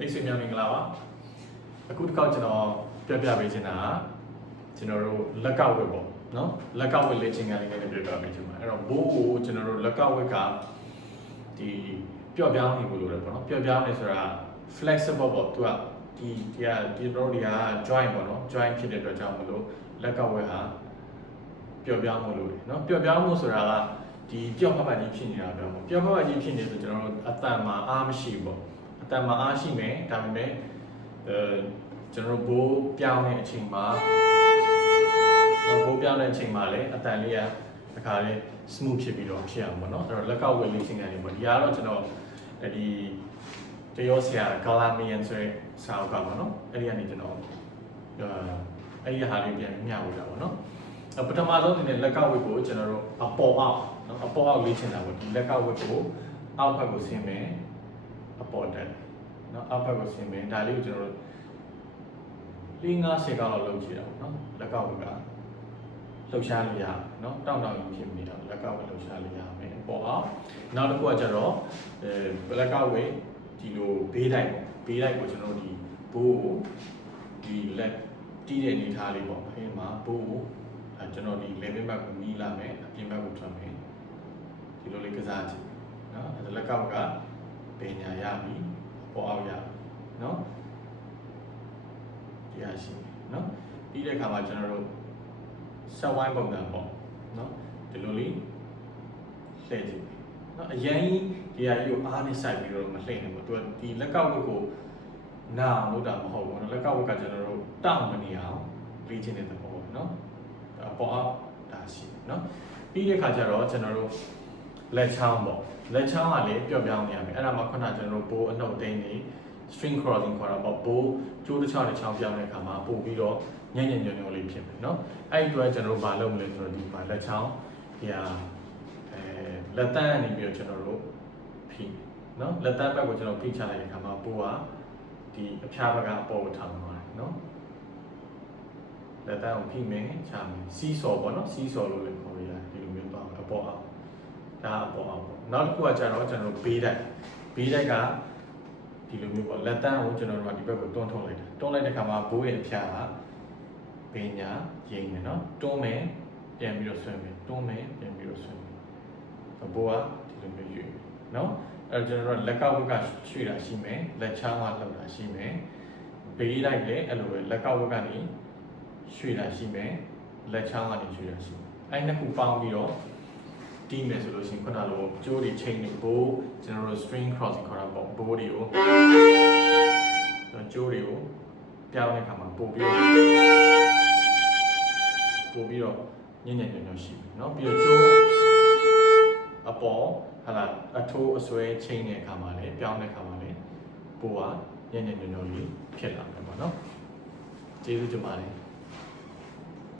မိတ်ဆွေများမင်္ဂလာပါအခုတစ်ခေါက်ကျွန်တော်ပြပြပေးချင်တာကကျွန်တော်တို့လက်ကဝက်ပေါ့နော်လက်ကဝက်လေ့ကျင့်ခန်းလေးနဲ့ပြပြပေးချင်ပါအဲ့တော့ဘိုးကိုကျွန်တော်တို့လက်ကဝက်ကဒီပျော့ပြောင်းနေလို့ရတယ်ပေါ့နော်ပျော့ပြောင်းနေဆိုတာ flexible ပေါ့သူကဒီတို့တွေက join ပေါ့နော် join ဖြစ်တဲ့အတွက်ကြောင့်မလို့လက်ကဝက်ဟာပျော့ပြောင်းမှုလို့နော်ပျော့ပြောင်းမှုဆိုတာကဒီပျော့ဖက်ဖက်ကြီးဖြစ်နေတာပြောမှာပျော့ဖက်ဖက်ကြီးဖြစ်နေဆိုကျွန်တော်တို့အတန်မှာအားမရှိဘူးပေါ့အတန်မှာအားရှိမယ်ဒါပေမဲ့ကျွန်တော်တို့ဘိုးပြောင်းတဲ့အချိန်မှာဘိုးပြောင်းတဲ့အချိန်မှာလည်းအတန်လေးကတစ်ခါလေး smooth ဖြစ်ပြီးတော့ဖြစ်အောင်ပေါ့နော်အဲ့တော့လက်ကောက်ဝက်လေးသင်ခန်းလေးပေါ့ဒီကတော့ကျွန်တော်ဒီတရောဆရာ Galamian ဆိုတဲ့စာအုပ်ကပေါ့နော်အဲ့ဒီကနေကျွန်တော်အဲ့ဒီဟာလေးပြန်မျှဝေတာပေါ့နော်ပထမဆုံးအနေနဲ့လက်ကောက်ဝက်ကိုကျွန်တော်တို့အပေါ်အောက်နော်အပေါ်အောက်လေးချင်တာပေါ့ဒီလက်ကောက်ဝက်ကိုအောက်ဘက်ကိုဆင်းမယ်အပေါ်တက်နော်အောက်ဘက်ကိုဆင်းမယ်ဒါလေးကိုကျွန်တော်တို့50လောက်လုပ်ကြည့်တာပေါ့နော်လက်ကောက်ဝက်ကလှုပ်ရှားလို့ရနော်တောင့်ကြီးဖြစ်နေတာလက်ကောက်ဝက်လှုပ်ရှားလို့ရမယ်အပေါ်အောက်နောက်တစ်ခုကကျတော့လက်ကောက်ဝက်ဒီလိုဘေးတိုက်ကိုကျွန်တော်တို့ဒီဘိုးကိုဒီလက်တီးတဲ့အနေထားလေးပေါ့အဲဒီမှာဘိုးကိုကျွန်တော်ဒီ level ဘက်ကိုနီးလာမယ်အပြင်ဘက်ကိုထွက်မယ်ဒီလိုလေးကစားကြည့်နော်အဲလက်ကောက်ကပညာရပြီပေါ်အောင်ရနော်ဒီရရှိနော်ပြီးတဲ့အခါမှာကျွန်တော်တို့ဆက်ဝိုင်းပုံစံပေါ့နော်ဒီလိုလေးလှည့်ကြည့်နော်အရင်ဒီဟာကြီးကိုအားနဲ့စိုက်ပြီးတော့မလှည့်နဲ့ပေါ့သူကဒီလက်ကောက်ကိုနာအောင်လုပ်တာမဟုတ်ဘူးနော်လက်ကောက်ကကျွန်တော်တို့တောင့်မနေအောင်လေ့ကျင့်တဲ့သဘောပေါ့နော်ပေါ်အောင်ဒါရှိနော်ပြီးတဲ့အခါကျတော့ကျွန်တော်တို့လက်ချောင်းပေါ့လက်ချောင်းကလည်းပျော့ပြောင်းနေရမယ်အဲ့ဒါမှခုနကျွန်တော်တို့ဘိုးအနှုတ်သိမ်းနေ string crossing ခေါ်တာပေါ့ဘိုးကျိုးတစ်ချောင်းပြောင်းတဲ့အခါမှာပို့ပြီးတော့ညံ့လေးဖြစ်မယ်နော်အဲ့ဒီအတွက်ကျွန်တော်တို့မလုပ်မလဲဆိုတော့ဒီမှာလက်ချောင်းဒီဟာလက်တန်းကနေပြီးတော့ကျွန်တော်တို့ဖိနော်လက်တန်းဘက်ကိုကျွန်တော်ဖိချလိုက်တဲ့အခါမှာဘိုးကဒီအဖျားဘက်ကအပေါ်ကိုထောင်သွားတယ်နော်လက်တန်းကိုဖိမယ်ချမယ်စီးစော်ပေါ့နော်စီးစော်လို့လည်းခေါ်ရတယ်ဒီလိုမျိုးသွားမယ်အပေါ်အောင်ဒါအပေါ်အောင်ပေါ့နောက်တစ်ခုကကျတော့ကျွန်တော်တို့ဘေးတိုက်ကဒီလိုမျိုးပေါ့လက်တန်းကိုကျွန်တော်တို့ကဒီဘက်ကိုတွန်းထုတ်လိုက်တာတွန်းလိုက်တဲ့ခါမှာဘိုးရဲ့အဖျားကပညာရင်းနေနော်တွန်းမယ်ပြန်ပြီးတော့ဆွဲမယ်တွန်းမယ်ပြန်ပြီးတော့ဆွဲမယ်ဘိုးကဒီလိုမျိုးရွေ့နော်အဲ့ကျွန်တော်တို့လက်ကောက်ဘက်ကရွှေ့တာရှိမယ်လက်ချောင်းကလှုပ်တာရှိမယ်ဘေးလိုက်လည်းအဲ့လိုပဲလက်ကောက်ဘက်ကနေရွှေ့တာရှိမယ်လက်ချောင်းကနေရွှေ့တာရှိမယ်အဲ့နှစ်ခုပေါင်းပြီးတော့တီးမယ်ဆိုလို့ရှိရင်ခုနလိုကျိုးတွေချိန်နေဘိုးကျွန်တော်တို့ string crossing ခေါ်တာပေါ့ဘိုးတွေကိုကျိုးတွေကိုပြောင်းတဲ့အခါမှာပို့ပြီးတော့ညံ့ရှိပြီเนาะပြီးတော့ကျိုးအပေါ်ဟာလာအထိုးအဆွဲချိန်တဲ့အခါမှာလည်းပြောင်းတဲ့အခါမှာလည်းပို့ကညံ့လေးဖြစ်လာမယ်ပေါ့เนาะကျေးဇူးတင်ပါတယ်